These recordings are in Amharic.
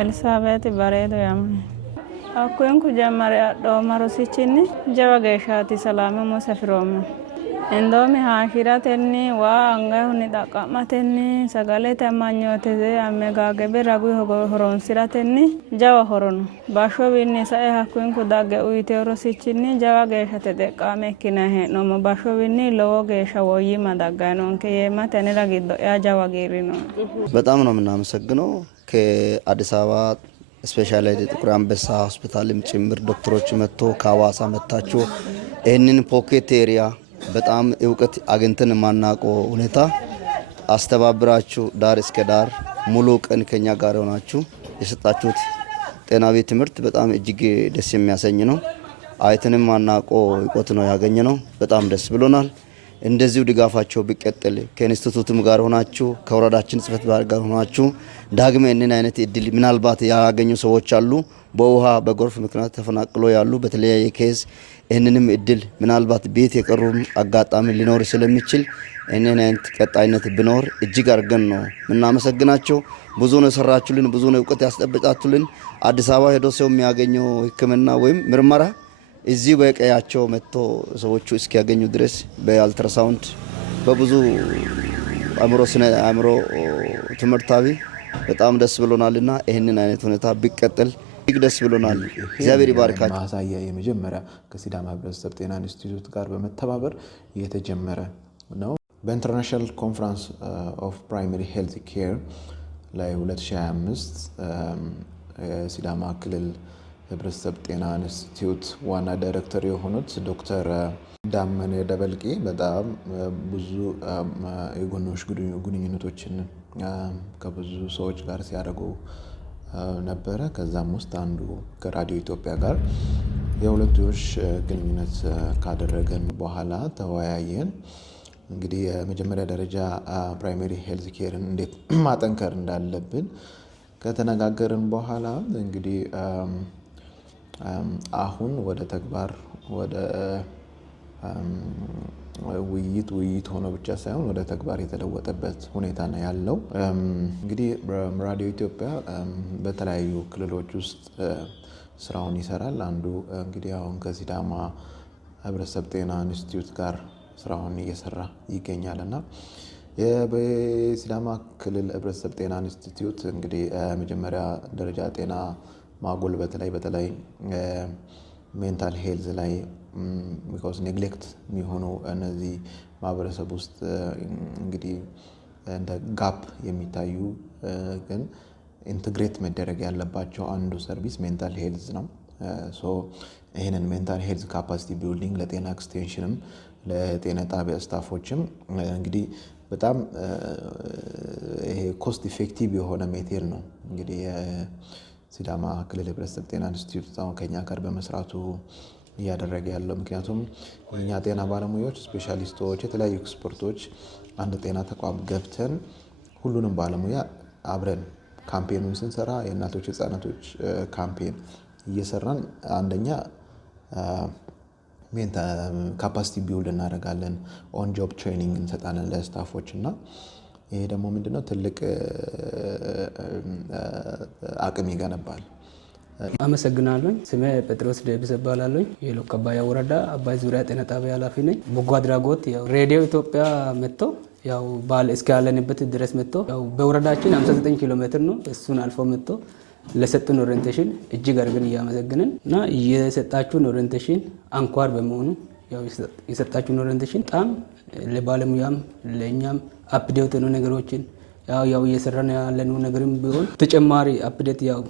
ኤልሳቤጥ ባሬዶ ያምነ አኩን ኩጀማሪያ ዶማሮሲቺኒ ጀባ ገሻቲ ሰላም ሞሰፍሮም እንዶሚ ሃሽራተኒ ዋ አንጋሁኒ ዳቃማተኒ ሰጋሌተ ማኞቴ አመጋገበ ራጉ ሆሮንሲራተኒ ጀባ ሆሮኑ ባሾቢኒ ሳይ አኩን ኩዳገ ኡይቴሮሲቺኒ ጀባ ገሻተ ደቃመ ኪነሄ ኖሞ ባሾቢኒ ሎዎ ገሻ ወይ ማዳጋኖን ከየማተኒ ራጊዶ ያ ጀባ ጌሪኖ በጣም ነው የምናመሰግነው ከአዲስ አበባ ስፔሻላይዝድ ጥቁር አንበሳ ሆስፒታልም ጭምር ዶክተሮች መጥቶ ከሐዋሳ መጣችሁ ይህንን ፖኬት ኤሪያ በጣም እውቀት አግኝተን ማናቆ ሁኔታ አስተባብራችሁ ዳር እስከ ዳር ሙሉ ቀን ከኛ ጋር ሆናችሁ የሰጣችሁት ጤናዊ ትምህርት በጣም እጅግ ደስ የሚያሰኝ ነው። አይተንም ማናቆ እውቀት ነው ያገኘነው። በጣም ደስ ብሎናል። እንደዚሁ ድጋፋቸው ቢቀጥል ከኢንስቲትዩቱም ጋር ሆናችሁ ከወረዳችን ጽፈት ጋር ሆናችሁ ዳግም እነን አይነት እድል ምናልባት ያገኙ ሰዎች አሉ በውሃ በጎርፍ ምክንያት ተፈናቅሎ ያሉ በተለያየ ኬዝ እነንም እድል ምናልባት ቤት የቀሩም አጋጣሚ ሊኖር ስለሚችል እነን አይነት ቀጣይነት ቢኖር እጅግ አርገን ነው ምናመሰግናቸው። ብዙ ነው ሰራችሁልን፣ ብዙ ነው እውቀት ያስጠበቃችሁልን። አዲስ አበባ ሄዶ ሰው የሚያገኘው ሕክምና ወይም ምርመራ እዚህ በቀያቸው መጥቶ ሰዎቹ እስኪያገኙ ድረስ በአልትራሳውንድ በብዙ አእምሮ ትምህርታዊ በጣም ደስ ብሎናልና ይሄንን አይነት ሁኔታ ቢቀጥል ደስ ብሎናል። እግዚአብሔር ይባርካችሁ። ማሳያ የመጀመሪያ ከሲዳማ ህብረተሰብ ጤና ኢንስቲትዩት ጋር በመተባበር የተጀመረ ነው። በኢንተርናሽናል ኮንፈረንስ ኦፍ ፕራይመሪ ሄልዝ ኬር ላይ 2025 ሲዳማ ክልል ህብረተሰብ ጤና ኢንስቲትዩት ዋና ዳይሬክተር የሆኑት ዶክተር ዳመነ ደበልቄ በጣም ብዙ የጎንዮሽ ግንኙነቶችን ከብዙ ሰዎች ጋር ሲያደርጉ ነበረ። ከዛም ውስጥ አንዱ ከራዲዮ ኢትዮጵያ ጋር የሁለትዮሽ ግንኙነት ካደረገን በኋላ ተወያየን። እንግዲህ የመጀመሪያ ደረጃ ፕራይመሪ ሄልዝ ኬርን እንዴት ማጠንከር እንዳለብን ከተነጋገርን በኋላ እንግዲህ አሁን ወደ ተግባር ወደ ውይይት ሆኖ ብቻ ሳይሆን ወደ ተግባር የተለወጠበት ሁኔታ ነው ያለው። እንግዲህ ራዲዮ ኢትዮጵያ በተለያዩ ክልሎች ውስጥ ስራውን ይሰራል። አንዱ እንግዲህ አሁን ከሲዳማ ህብረተሰብ ጤና ኢንስቲትዩት ጋር ስራውን እየሰራ ይገኛልና የሲዳማ ክልል ህብረተሰብ ጤና ኢንስቲትዩት እንግዲህ መጀመሪያ ደረጃ ጤና ማጎልበት ላይ በተለይ ሜንታል ሄልዝ ላይ ቢኮዝ ኔግሌክት የሚሆኑ እነዚህ ማህበረሰብ ውስጥ እንግዲህ እንደ ጋፕ የሚታዩ ግን ኢንተግሬት መደረግ ያለባቸው አንዱ ሰርቪስ ሜንታል ሄልዝ ነው። ሶ ይሄንን ሜንታል ሄልዝ ካፓሲቲ ቢልዲንግ ለጤና ኤክስቴንሽንም ለጤና ጣቢያ ስታፎችም እንግዲህ በጣም ይሄ ኮስት ኢፌክቲቭ የሆነ ሜቴድ ነው። እንግዲህ ሲዳማ ክልል ህብረተሰብ ጤና ኢንስቲትዩት አሁን ከኛ ጋር በመስራቱ እያደረገ ያለው ምክንያቱም የኛ ጤና ባለሙያዎች ስፔሻሊስቶች የተለያዩ ኤክስፐርቶች አንድ ጤና ተቋም ገብተን ሁሉንም ባለሙያ አብረን ካምፔኑን ስንሰራ የእናቶች ህፃናቶች ካምፔን እየሰራን አንደኛ ካፓሲቲ ቢውልድ እናደርጋለን፣ ኦን ጆብ ትሬኒንግ እንሰጣለን ለስታፎች እና ይሄ ደግሞ ምንድነው ትልቅ አቅም ይገነባል። አመሰግናለሁ። ስሜ ጴጥሮስ ደብስ እባላለሁ። የሎካ አባያ ወረዳ አባይ ዙሪያ ጤና ጣቢያ ኃላፊ ነኝ። በጎ አድራጎት ያው ሬዲዮ ኢትዮጵያ መጥቶ ያው ባል እስከ ያለንበት ድረስ መጥቶ ያው በወረዳችን 59 ኪሎ ሜትር ነው። እሱን አልፎ መጥቶ ለሰጡን ኦሪየንቴሽን እጅግ አድርገን እያመሰግንን እና የሰጣችሁን ኦሪየንቴሽን አንኳር በመሆኑ ያው የሰጣችሁን ኦሪየንቴሽን በጣም ለባለሙያም ለእኛም አፕዴት ነው ነገሮችን ያው እየሰራን ያለነው ነገርም ቢሆን ተጨማሪ አፕዴት ያው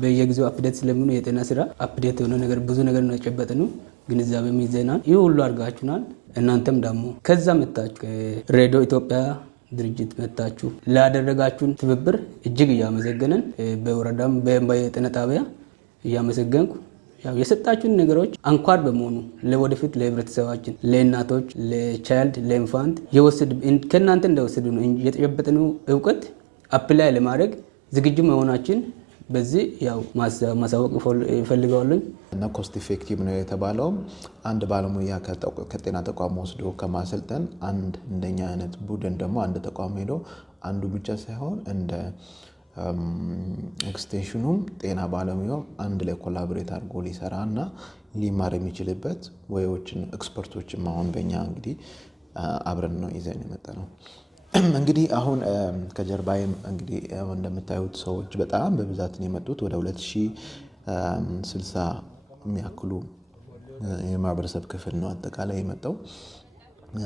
በየጊዜው አፕዴት ስለሚሆን የጤና ስራ አፕዴት የሆነ ነገር ብዙ ነገር ነው የጨበጥነው። ግንዛቤም ይዘናል። ይህ ሁሉ አድርጋችሁናል። እናንተም ደግሞ ከዛ መጣችሁ ሬዲዮ ኢትዮጵያ ድርጅት መጣችሁ ላደረጋችሁን ትብብር እጅግ እያመሰገንን በወረዳም በጤና ጣቢያ እያመሰገንኩ ያው የሰጣችሁን ነገሮች አንኳር በመሆኑ ለወደፊት ለህብረተሰባችን ለእናቶች ለቻይልድ ለኢንፋንት ከእናንተ እንደወሰዱ ነው የጨበጥነው እውቀት አፕላይ ለማድረግ ዝግጁ መሆናችን በዚህ ያው ማሳወቅ ይፈልጋለሁ። እና ኮስት ኢፌክቲቭ ነው የተባለው አንድ ባለሙያ ከጤና ተቋም ወስዶ ከማሰልጠን አንድ እንደኛ አይነት ቡድን ደግሞ አንድ ተቋም ሄዶ አንዱ ብቻ ሳይሆን እንደ ኤክስቴንሽኑም ጤና ባለሙያው አንድ ላይ ኮላቦሬት አድርጎ ሊሰራ እና ሊማር የሚችልበት ወይዎችን ኤክስፐርቶችም አሁን በእኛ እንግዲህ አብረን ነው ይዘን የመጣ ነው። እንግዲህ አሁን ከጀርባዬም እንግዲህ እንደምታዩት ሰዎች በጣም በብዛት ነው የመጡት። ወደ 2060 የሚያክሉ የማህበረሰብ ክፍል ነው አጠቃላይ የመጣው።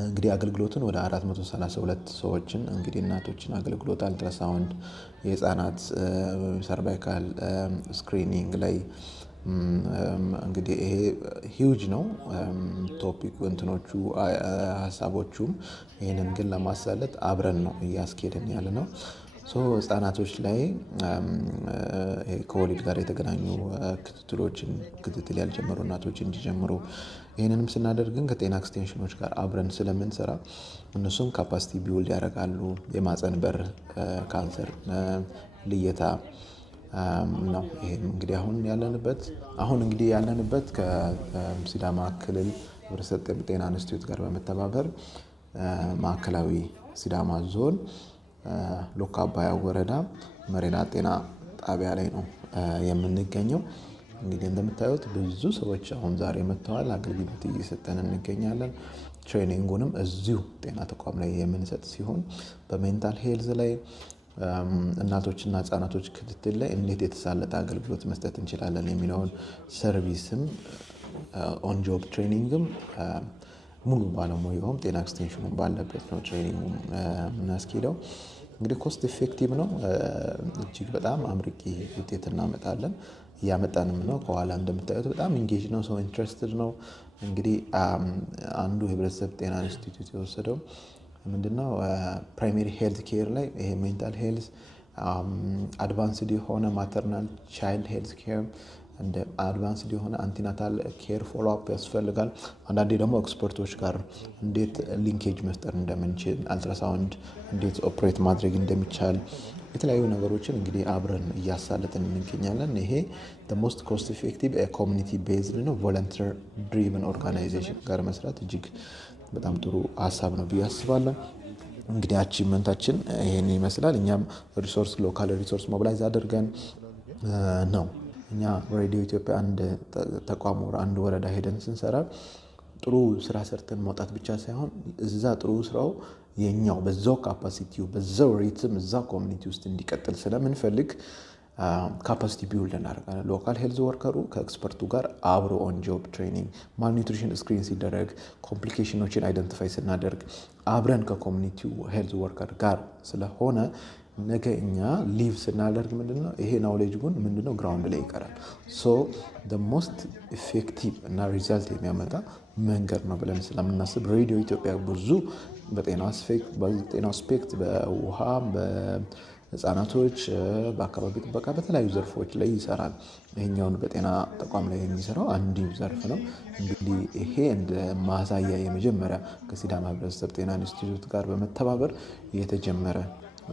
እንግዲህ አገልግሎትን ወደ 432 ሰዎችን እንግዲህ እናቶችን አገልግሎት አልትራሳውንድ፣ የህፃናት ሰርቫይካል ስክሪኒንግ ላይ እንግዲህ ይሄ ሂውጅ ነው ቶፒክ እንትኖቹ ሀሳቦቹም። ይህንን ግን ለማሳለጥ አብረን ነው እያስኬድን ያለ ነው። ህጻናቶች ላይ ከወሊድ ጋር የተገናኙ ክትትል ያልጀመሩ እናቶች እንዲጀምሩ፣ ይህንንም ስናደርግ ግን ከጤና ኤክስቴንሽኖች ጋር አብረን ስለምንሰራ እነሱም ካፓሲቲ ቢውልድ ያደርጋሉ። የማህፀን በር ካንሰር ልየታ ነው። ይሄም እንግዲህ አሁን ያለንበት ከሲዳማ ክልል ህብረተሰብ ጤና ኢንስቲትዩት ጋር በመተባበር ማዕከላዊ ሲዳማ ዞን ሎካ አባያ ወረዳ መሬና ጤና ጣቢያ ላይ ነው የምንገኘው። እንግዲህ እንደምታዩት ብዙ ሰዎች አሁን ዛሬ መጥተዋል። አገልግሎት እየሰጠን እንገኛለን። ትሬኒንጉንም እዚሁ ጤና ተቋም ላይ የምንሰጥ ሲሆን በሜንታል ሄልዝ ላይ እናቶችና ህጻናቶች ክትትል ላይ እንዴት የተሳለጠ አገልግሎት መስጠት እንችላለን የሚለውን ሰርቪስም ኦን ጆብ ትሬኒንግም ሙሉ ባለሙያውም ጤና ኤክስቴንሽኑም ባለበት ነው ትሬኒንጉ የምናስኬደው። እንግዲህ ኮስት ኢፌክቲቭ ነው። እጅግ በጣም አምርቂ ውጤት እናመጣለን፣ እያመጣንም ነው። ከኋላ እንደምታዩት በጣም ኢንጌጅ ነው፣ ሰው ኢንትረስትድ ነው። እንግዲህ አንዱ የህብረተሰብ ጤና ኢንስቲትዩት የወሰደው ምንድነው ፕራይሜሪ ሄልት ኬር ላይ ይሄ ሜንታል ሄልዝ፣ አድቫንስድ የሆነ ማተርናል ቻይልድ ሄልት ኬር፣ እንደ አድቫንስድ የሆነ አንቲናታል ኬር ፎሎ አፕ ያስፈልጋል። አንዳንዴ ደግሞ ኤክስፐርቶች ጋር እንዴት ሊንኬጅ መፍጠር እንደምንችል፣ አልትራሳውንድ እንዴት ኦፕሬት ማድረግ እንደሚቻል የተለያዩ ነገሮችን እንግዲህ አብረን እያሳለጥን እንገኛለን። ይሄ ሞስት ኮስት ኢፌክቲቭ ኮሚኒቲ ቤዝድ ነው። ቮለንተር ድሪቨን ኦርጋናይዜሽን ጋር መስራት እጅግ በጣም ጥሩ ሀሳብ ነው ብዬ አስባለሁ። እንግዲህ አቺቭመንታችን ይሄን ይመስላል። እኛም ሎካል ሪሶርስ ሞቢላይዝ አድርገን ነው እኛ ሬዲዮ ኢትዮጵያ አንድ ተቋም አንድ ወረዳ ሄደን ስንሰራ ጥሩ ስራ ሰርተን መውጣት ብቻ ሳይሆን እዛ ጥሩ ስራው የኛው በዛው ካፓሲቲው በዛው ሪትም እዛ ኮሚኒቲ ውስጥ እንዲቀጥል ስለምንፈልግ ካፓሲቲ ቢውልድ እናደርጋለን። ሎካል ሄልዝ ወርከሩ ከኤክስፐርቱ ጋር አብሮ ኦን ጆብ ትሬኒንግ፣ ማልኒውትሪሽን ስክሪን ሲደረግ፣ ኮምፕሊኬሽኖችን አይደንቲፋይ ስናደርግ አብረን ከኮሚኒቲው ሄልዝ ወርከር ጋር ስለሆነ ነገ እኛ ሊቭ ስናደርግ ምንድነው ይሄ ናውሌጅ ጉን ምንድነው ግራውንድ ላይ ይቀራል። ሶ ሞስት ኢፌክቲቭ እና ሪዛልት የሚያመጣ መንገድ ነው ብለን ስለምናስብ ሬዲዮ ኢትዮጵያ ብዙ በጤና አስፔክት በውሃ በህፃናቶች በአካባቢ ጥበቃ በተለያዩ ዘርፎች ላይ ይሰራል። ይሄኛውን በጤና ተቋም ላይ የሚሰራው አንዱ ዘርፍ ነው። እንግዲህ ይሄ እንደ ማሳያ የመጀመሪያ ከሲዳማ ህብረተሰብ ጤና ኢንስቲትዩት ጋር በመተባበር የተጀመረ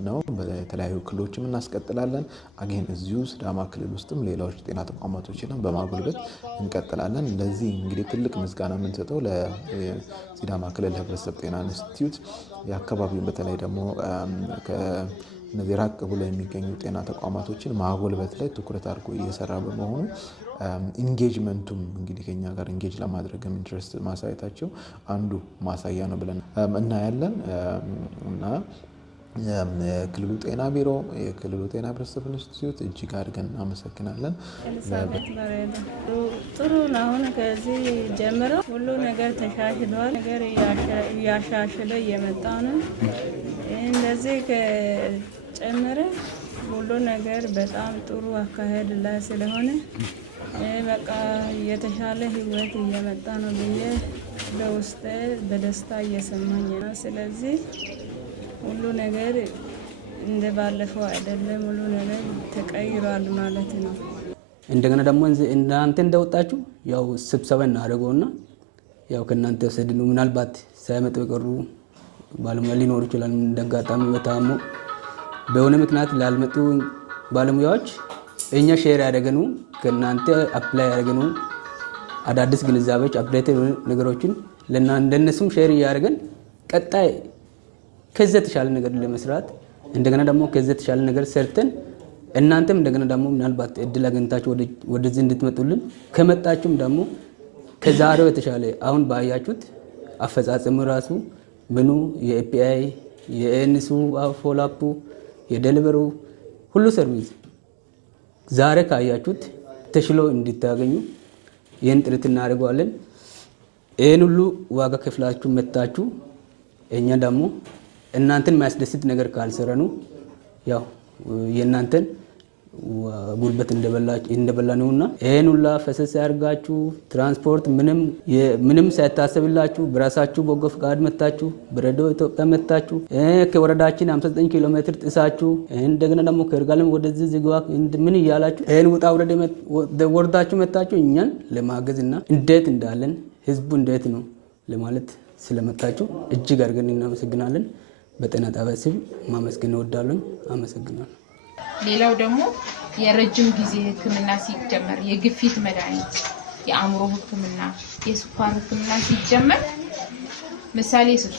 ነው። በተለያዩ ክልሎችም እናስቀጥላለን። አገን እዚሁ ሲዳማ ክልል ውስጥም ሌሎች ጤና ተቋማቶችንም በማጎልበት እንቀጥላለን። ለዚህ እንግዲህ ትልቅ ምስጋና የምንሰጠው ለሲዳማ ክልል ህብረተሰብ ጤና ኢንስቲትዩት የአካባቢውን በተለይ ደግሞ ከነዚህ ራቅ ብሎ የሚገኙ ጤና ተቋማቶችን ማጎልበት ላይ ትኩረት አድርጎ እየሰራ በመሆኑ ኢንጌጅመንቱም እንግዲህ ከኛ ጋር ኢንጌጅ ለማድረግ ኢንትረስት ማሳየታቸው አንዱ ማሳያ ነው ብለን እናያለን እና የክልሉ ጤና ቢሮ፣ የክልሉ ጤና ህብረተሰብ ኢንስቲትዩት እጅግ አድርገን እናመሰግናለን። ጥሩ ነው። አሁን ከዚህ ጀምሮ ሁሉ ነገር ተሻሽሏል። ነገር እያሻሽለ እየመጣ ነው። እንደዚህ ከጨመረ ሁሉ ነገር በጣም ጥሩ አካሄድ ላይ ስለሆነ በቃ የተሻለ ህይወት እየመጣ ነው ብዬ በውስጤ በደስታ እየሰማኝ ነው። ስለዚህ ሁሉ ነገር እንደ ባለፈው አይደለም። ሁሉ ነገር ተቀይሯል ማለት ነው። እንደገና ደግሞ እናንተ እንደወጣችሁ ያው ስብሰባ እናደርገውና ያው ከእናንተ ወሰድን ምናልባት ሳይመጡ የቀሩ ባለሙያ ሊኖሩ ይችላል። እንደጋጣሚ በታሙ በሆነ ምክንያት ላልመጡ ባለሙያዎች እኛ ሼር ያደረገኑ ከእናንተ አፕላይ ያደረገኑ አዳዲስ ግንዛቤዎች አፕዴት ነገሮችን ለእነሱም ሼር እያደረገን ቀጣይ ከዚህ የተሻለ ነገር ለመስራት እንደገና ደግሞ ከዚህ የተሻለ ነገር ሰርተን እናንተም እንደገና ደግሞ ምናልባት እድል አግኝታችሁ ወደዚህ እንድትመጡልን ከመጣችሁም ደግሞ ከዛሬው የተሻለ አሁን ባያችሁት አፈጻጸሙ ራሱ ምኑ የኤፒአይ የኤንሱ ፎሎአፑ የዴሊቨሩ ሁሉ ሰርቪስ ዛሬ ካያችሁት ተሽሎ እንድታገኙ ይህን ጥረት እናደርገዋለን። ይህን ሁሉ ዋጋ ከፍላችሁ መጣችሁ እኛ ደግሞ እናንተን ማያስደስት ነገር ካልሰረኑ ያው የእናንተን ጉልበት እንደበላ ነውና ይሄን ሁላ ፈሰስ ያርጋችሁ ትራንስፖርት ምንም ሳይታሰብላችሁ በራሳችሁ በጎ ፈቃድ መጣችሁ በሬዲዮ ኢትዮጵያ መጣችሁ ከወረዳችን 59 ኪሎ ሜትር ጥሳችሁ እንደገና ደግሞ ከርጋለም ወደዚህ ዝግባ ምን ይያላችሁ ይሄን ውጣ ወርዳችሁ መጣችሁ እኛን ለማገዝና እንዴት እንዳለን ህዝቡ እንዴት ነው ለማለት ስለመጣችሁ እጅግ አድርገን እናመሰግናለን። በጤና ጣቢያ ስም ማመስገን እወዳለሁ። አመሰግናለሁ። ሌላው ደግሞ የረጅም ጊዜ ህክምና ሲጀመር የግፊት መድኃኒት፣ የአእምሮ ህክምና፣ የስኳር ህክምና ሲጀመር ምሳሌ ስጡ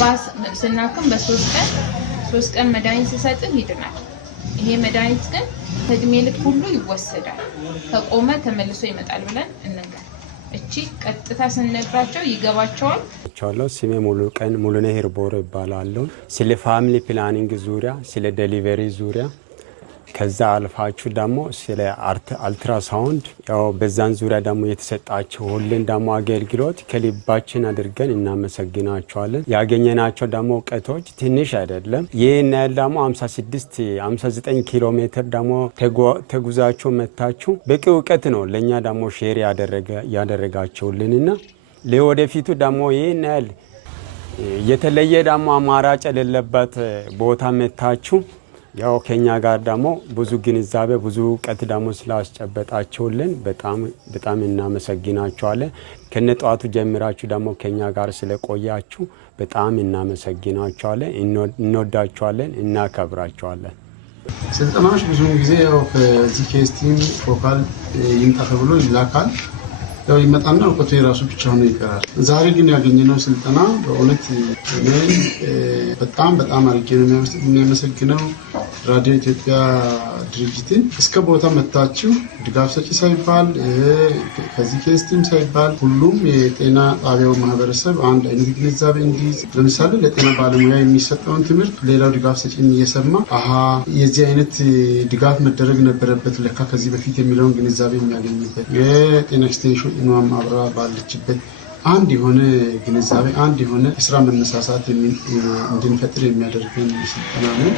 ባስ ስናክም በ3 ቀን መድኃኒት ሲሰጥን ይድናል። ይሄ መድኃኒት ግን ከእድሜ ልክ ሁሉ ይወሰዳል። ከቆመ ተመልሶ ይመጣል ብለን እንንገር። እቺ ቀጥታ ስንነግራቸው ይገባቸዋል። ስሜ ሙሉነህ ሂርቦሮ ይባላል። ስለ ፋሚሊ ፕላኒንግ ዙሪያ ስለ ዴሊቨሪ ዙሪያ ከዛ አልፋችሁ ደግሞ ስለ አልትራሳውንድ ያው በዛን ዙሪያ ደግሞ የተሰጣቸው ሁሉን ደግሞ አገልግሎት ከልባችን አድርገን እናመሰግናቸዋለን። ያገኘናቸው ደግሞ እውቀቶች ትንሽ አይደለም። ይህን ያህል ደግሞ 59 ኪሎ ሜትር ደግሞ ተጉዛችሁ መታችሁ በቂ እውቀት ነው ለእኛ ደግሞ ሼር ያደረጋችሁልንና ለወደፊቱ ደግሞ ይህን ያህል የተለየ ደግሞ አማራጭ የሌለበት ቦታ መታችሁ ያው ከኛ ጋር ደግሞ ብዙ ግንዛቤ ብዙ እውቀት ደግሞ ስላስጨበጣችሁልን በጣም እናመሰግናችኋለን። ከነጧቱ ጀምራችሁ ደግሞ ከኛ ጋር ስለቆያችሁ በጣም እናመሰግናችኋለን። እንወዳችኋለን፣ እናከብራችኋለን። ስልጠናዎች ብዙውን ጊዜ ያው ከዚህ ኬስቲም ፎካል ይምጣ ተብሎ ይላካል። ያው ይመጣና እውቀቱ የራሱ ብቻ ሆኖ ይቀራል። ዛሬ ግን ያገኘነው ስልጠና በእውነት በጣም አድርጌ ነው የሚያመሰግነው። ራዲዮ ኢትዮጵያ ድርጅትን እስከ ቦታ መታችሁ ድጋፍ ሰጪ ሳይባል ከዚህ ኬስቲም ሳይባል ሁሉም የጤና ጣቢያው ማህበረሰብ አንድ አይነት ግንዛቤ እንዲይዝ፣ ለምሳሌ ለጤና ባለሙያ የሚሰጠውን ትምህርት ሌላው ድጋፍ ሰጪን እየሰማ የዚህ አይነት ድጋፍ መደረግ ነበረበት ለካ ከዚህ በፊት የሚለውን ግንዛቤ የሚያገኝበት የጤና ኤክስቴንሽን ኢማም አብራ ባለችበት አንድ የሆነ ግንዛቤ አንድ የሆነ የስራ መነሳሳት እንድንፈጥር የሚያደርገን ስልጠና ነው።